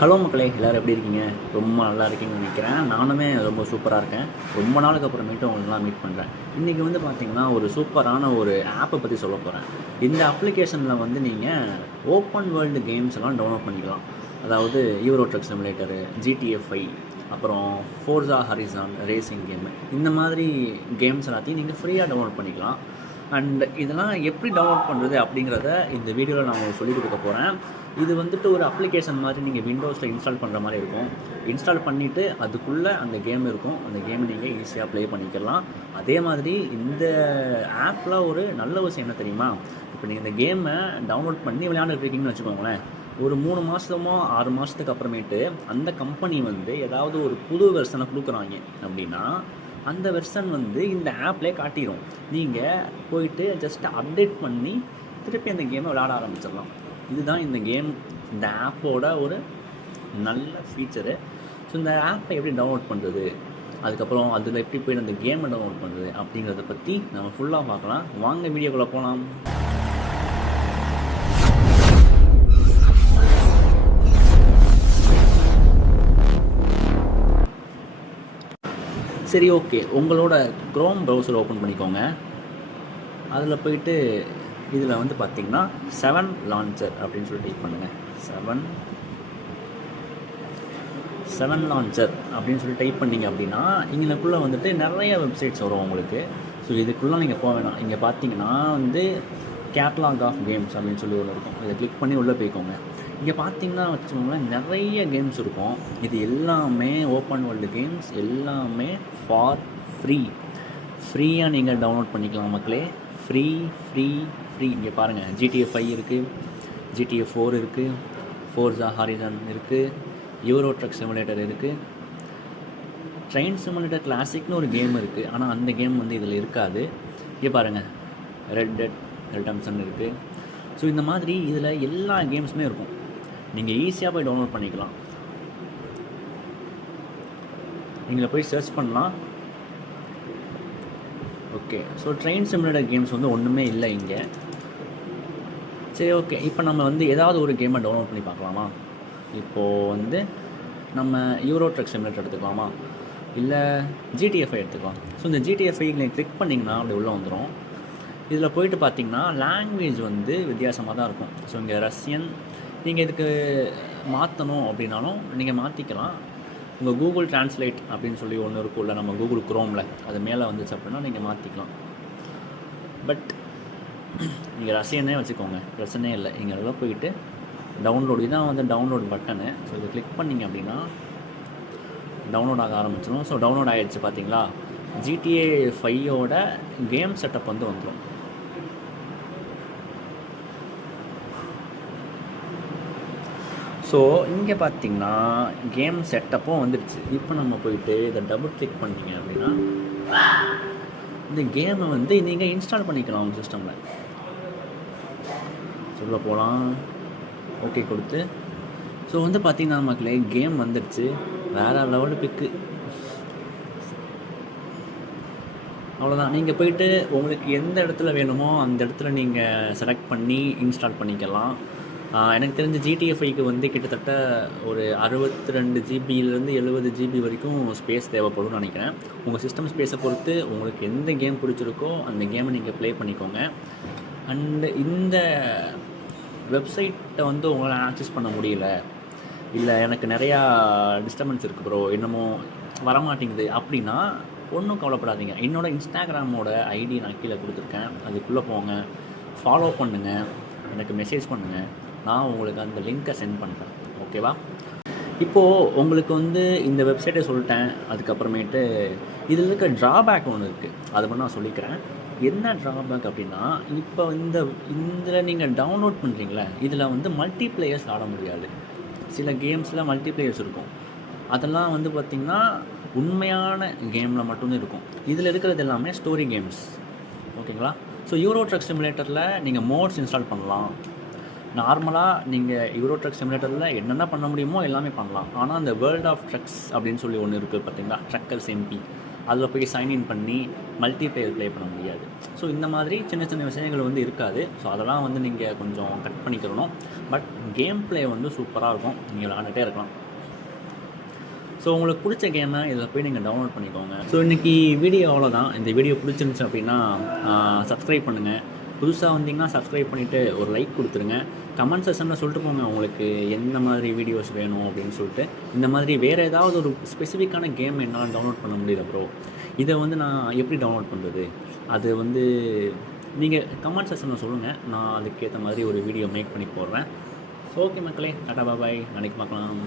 Hello மக்களே, எல்லோரும் எப்படி இருக்கீங்க? ரொம்ப நல்லா இருக்கீங்கன்னு நினைக்கிறேன். நானுமே ரொம்ப சூப்பராக இருக்கேன். ரொம்ப நாளுக்கு அப்புறமேட்டு உங்களெலாம் மீட் பண்ணுறேன். இன்றைக்கி வந்து பார்த்திங்கன்னா ஒரு சூப்பரான ஒரு ஆப்பை பற்றி சொல்ல போகிறேன். இந்த அப்ளிகேஷனில் வந்து நீங்கள் ஓப்பன் வேர்ல்டு கேம்ஸ் எல்லாம் டவுன்லோட் பண்ணிக்கலாம். அதாவது யூரோ ட்ரக் சிமுலேட்டரு, GTA 5, அப்புறம் ஃபோர்ஸா ஹரிசான் ரேசிங் கேமு, இந்த மாதிரி கேம்ஸ் எல்லாத்தையும் நீங்கள் ஃப்ரீயாக டவுன்லோட் பண்ணிக்கலாம். அண்ட் இதெல்லாம் எப்படி டவுன்லோட் பண்ணுறது அப்படிங்கிறத இந்த வீடியோவில் நான் உங்களுக்கு சொல்லிக் கொடுக்க போகிறேன். இது வந்துட்டு ஒரு அப்ளிகேஷன் மாதிரி நீங்கள் விண்டோஸில் இன்ஸ்டால் பண்ணுற மாதிரி இருக்கும். இன்ஸ்டால் பண்ணிவிட்டு அதுக்குள்ளே அந்த கேம் இருக்கும். அந்த கேமை நீங்கள் ஈஸியாக ப்ளே பண்ணிக்கலாம். அதே மாதிரி இந்த ஆப்பில் ஒரு நல்ல விஷயம் என்ன தெரியுமா? இப்போ நீங்கள் இந்த கேமை டவுன்லோட் பண்ணி விளையாண்டுட்டு இருக்கீங்கன்னு வச்சுக்கோங்களேன், ஒரு 3 மாதமோ 6 மாதத்துக்கு அப்புறமேட்டு அந்த கம்பெனி வந்து ஏதாவது ஒரு புது வெர்ஷனை கொடுக்குறாங்க அப்படின்னா அந்த வெர்ஷன் வந்து இந்த ஆப்லேயே காட்டிடும். நீங்கள் போயிட்டு ஜஸ்ட் அப்டேட் பண்ணி திருப்பி அந்த கேமை விளையாட ஆரம்பிச்சிடலாம். இதுதான் இந்த ஆப்போட ஒரு நல்ல ஃபீச்சரு. ஸோ இந்த ஆப்பை எப்படி டவுன்லோட் பண்ணுறது, அதுக்கப்புறம் அதில் எப்படி போய்ட்டு அந்த கேமை டவுன்லோட் பண்ணுறது அப்படிங்கிறத பற்றி நம்ம ஃபுல்லாக பார்க்கலாம். வாங்க வீடியோக்குள்ளே போகலாம். சரி, ஓகே. உங்களோட க்ரோம் ப்ரௌசர் ஓப்பன் பண்ணிக்கோங்க. அதில் போயிட்டு இதில் வந்து பார்த்திங்கன்னா 7 லான்ச்சர் அப்படின்னு சொல்லி டைப் பண்ணுங்கள். 7 லான்ச்சர் அப்படின்னு சொல்லி டைப் பண்ணிங்க அப்படின்னா இங்கேக்குள்ளே வந்துட்டு நிறைய வெப்சைட்ஸ் வரும் உங்களுக்கு. ஸோ இதுக்குள்ளே நீங்கள் போக வேணாம். இங்கே பார்த்தீங்கன்னா வந்து கேட்லாக் ஆஃப் கேம்ஸ் அப்படின்னு சொல்லி ஒன்று இருக்கும். இதை கிளிக் பண்ணி உள்ளே போய்க்கோங்க. இங்கே பார்த்தீங்கன்னா வச்சுக்கோங்களேன், நிறைய கேம்ஸ் இருக்கும். இது எல்லாமே ஓப்பன் வேர்ல்டு கேம்ஸ், எல்லாமே ஃபார் ஃப்ரீயாக நீங்கள் டவுன்லோட் பண்ணிக்கலாம் மக்களே. ஃப்ரீ. இங்கே பாருங்கள், GTA 5 இருக்குது, GTA 4 இருக்குது, ஃபோர்ஸா ஹாரிசான் இருக்குது, யூரோ ட்ரக் சிமுலேட்டர் இருக்குது, ட்ரெயின் சிமுலேட்டர் கிளாசிக்னு ஒரு கேம் இருக்குது. ஆனால் அந்த கேம் வந்து இதில் இருக்காது. இங்கே பாருங்கள், ரெட் டெட் ரிடம்ஷன் இருக்குது. ஸோ இந்த மாதிரி இதில் எல்லா கேம்ஸுமே இருக்கும். நீங்கள் ஈஸியாக போய் டவுன்லோட் பண்ணிக்கலாம். நீங்கள் போய் சர்ச் பண்ணலாம். Okay, so train simulator games வந்து ஒன்றுமே இல்லை இங்கே. சரி, ஓகே. இப்போ நம்ம வந்து ஏதாவது ஒரு கேமை டவுன்லோட் பண்ணி பார்க்கலாமா? இப்போது வந்து நம்ம யூரோ ட்ரக் சிமுலேட்டர் எடுத்துக்கலாமா, இல்லை GTA 5 எடுத்துக்கலாம். ஸோ இந்த GTA 5 நீங்கள் கிளிக் பண்ணிங்கன்னா அப்படி உள்ளே வந்துடும். இதில் போயிட்டு பார்த்தீங்கன்னா லாங்குவேஜ் வந்து வித்தியாசமாக தான் இருக்கும். ஸோ இங்கே ரஷ்யன், நீங்கள் இதுக்கு மாற்றணும் அப்படின்னாலும் நீங்கள் மாற்றிக்கலாம். உங்கள் கூகுள் ட்ரான்ஸ்லேட் அப்படின்னு சொல்லி ஒன்று இருக்கும்ல, நம்ம கூகுள் குரோமில், அது மேலே வந்துச்சு அப்படின்னா நீங்கள் மாற்றிக்கலாம். பட் நீங்கள் ரஷ்யனே வச்சுக்கோங்க, பிரச்சனையே இல்லை. இங்கே எல்லாம் போயிட்டு டவுன்லோடு, இதுதான் வந்து டவுன்லோட் பட்டனு. ஸோ இதை கிளிக் பண்ணிங்க அப்படின்னா டவுன்லோட் ஆக ஆரம்பிச்சிடும். ஸோ டவுன்லோட் ஆகிடுச்சு பார்த்தீங்களா? GTA 5ஓட கேம் செட்டப் வந்து வந்துடும். ஸோ இங்கே பார்த்தீங்கன்னா கேம் செட்டப்பும் வந்துடுச்சு. இப்போ நம்ம போயிட்டு இதை டபுள் கிளிக் பண்ணிங்க அப்படின்னா இந்த கேமை வந்து நீங்கள் இன்ஸ்டால் பண்ணிக்கலாம் உங்கள் சிஸ்டமில். சொல்ல போகலாம், ஓகே கொடுத்து. ஸோ வந்து பார்த்திங்கன்னா மக்களே, கேம் வந்துடுச்சு. வேறு லெவலு பிக்கு. அவ்வளோதான். நீங்கள் போயிட்டு உங்களுக்கு எந்த இடத்துல வேணுமோ அந்த இடத்துல நீங்கள் செலக்ட் பண்ணி இன்ஸ்டால் பண்ணிக்கலாம். எனக்கு தெரிஞ்ச GTA 5க்கு வந்து கிட்டத்தட்ட ஒரு 62 ஜிபியிலேருந்து 70 ஜிபி வரைக்கும் ஸ்பேஸ் தேவைப்படும்னு நினைக்கிறேன். உங்கள் சிஸ்டம் ஸ்பேஸை பொறுத்து உங்களுக்கு எந்த கேம் பிடிச்சிருக்கோ அந்த கேமை நீங்கள் ப்ளே பண்ணிக்கோங்க. அண்டு இந்த வெப்சைட்டை வந்து உங்களால் ஆக்சஸ் பண்ண முடியல, இல்லை எனக்கு நிறையா டிஸ்டர்பன்ஸ் இருக்குது ப்ரோ, என்னமோ வரமாட்டேங்குது அப்படின்னா ஒன்றும் கவலைப்படாதீங்க. என்னோடய இன்ஸ்டாகிராமோட ஐடி நான் கீழே கொடுத்துருக்கேன். அதுக்குள்ளே போங்க, ஃபாலோ பண்ணுங்கள், எனக்கு மெசேஜ் பண்ணுங்கள். நான் உங்களுக்கு அந்த லிங்க்கை சென்ட் பண்ணுறேன். ஓகேவா? இப்போது உங்களுக்கு வந்து இந்த வெப்சைட்டை சொல்லிட்டேன். அதுக்கப்புறமேட்டு இதில் இருக்க ட்ராபேக் ஒன்று இருக்குது, அதை மட்டும் நான் சொல்லிக்கிறேன். என்ன ட்ராபேக் அப்படின்னா, இப்போ இதில் நீங்கள் டவுன்லோட் பண்ணுறீங்களே, இதில் வந்து மல்டி பிளேயர்ஸ் ஆட முடியாது. சில கேம்ஸில் மல்டி பிளேயர்ஸ் இருக்கும். அதெல்லாம் வந்து பார்த்திங்கன்னா உண்மையான கேமில் மட்டும்தான் இருக்கும். இதில் இருக்கிறது எல்லாமே ஸ்டோரி கேம்ஸ். ஓகேங்களா? ஸோ யூரோ ட்ரக் சிமுலேட்டரில் நீங்கள் மோட்ஸ் இன்ஸ்டால் பண்ணலாம். நார்மலாக நீங்கள் யூரோ ட்ரக் சிமுலேட்டரில் என்னென்ன பண்ண முடியுமோ எல்லாமே பண்ணலாம். ஆனால் அந்த வேர்ல்ட் ஆஃப் ட்ரக்ஸ் அப்படின்னு சொல்லி ஒன்று இருக்குது பார்த்தீங்களா, ட்ரக்கர்ஸ் MP, அதில் போய் சைன்இன் பண்ணி மல்டிப்ளேயர் ப்ளே பண்ண முடியாது. ஸோ இந்த மாதிரி சின்ன சின்ன விஷயங்கள் வந்து இருக்காது. ஸோ அதெல்லாம் வந்து நீங்கள் கொஞ்சம் கட் பண்ணிக்கிறணும். பட் கேம் ப்ளே வந்து சூப்பராக இருக்கும், நீங்கள் விளாண்டுட்டே இருக்கலாம். ஸோ உங்களுக்கு பிடிச்ச கேமை இதில் போய் நீங்கள் டவுன்லோட் பண்ணிக்கோங்க. ஸோ இன்றைக்கி வீடியோ அவ்வளோதான். இந்த வீடியோ பிடிச்சிருந்துச்சு அப்படின்னா சப்ஸ்கிரைப் பண்ணுங்கள். புதுசாக வந்தீங்கன்னா சப்ஸ்கிரைப் பண்ணிவிட்டு ஒரு லைக் கொடுத்துருங்க. கமெண்ட் செக்ஷனில் சொல்லிட்டு போங்க உங்களுக்கு எந்த மாதிரி வீடியோஸ் வேணும் அப்படின்னு சொல்லிட்டு. இந்த மாதிரி வேறு ஏதாவது ஒரு ஸ்பெசிஃபிக்கான கேம் என்னால் டவுன்லோட் பண்ண முடியல ப்ரோ, இதை வந்து நான் எப்படி டவுன்லோட் பண்ணுறது, அது வந்து நீங்கள் கமெண்ட் செக்ஷனில் சொல்லுங்கள். நான் அதுக்கேற்ற மாதிரி ஒரு வீடியோ மேக் பண்ணி போடுறேன். ஸோ ஓகே மக்களே, டாடா பாய், நாளைக்கு பார்க்கலாம்.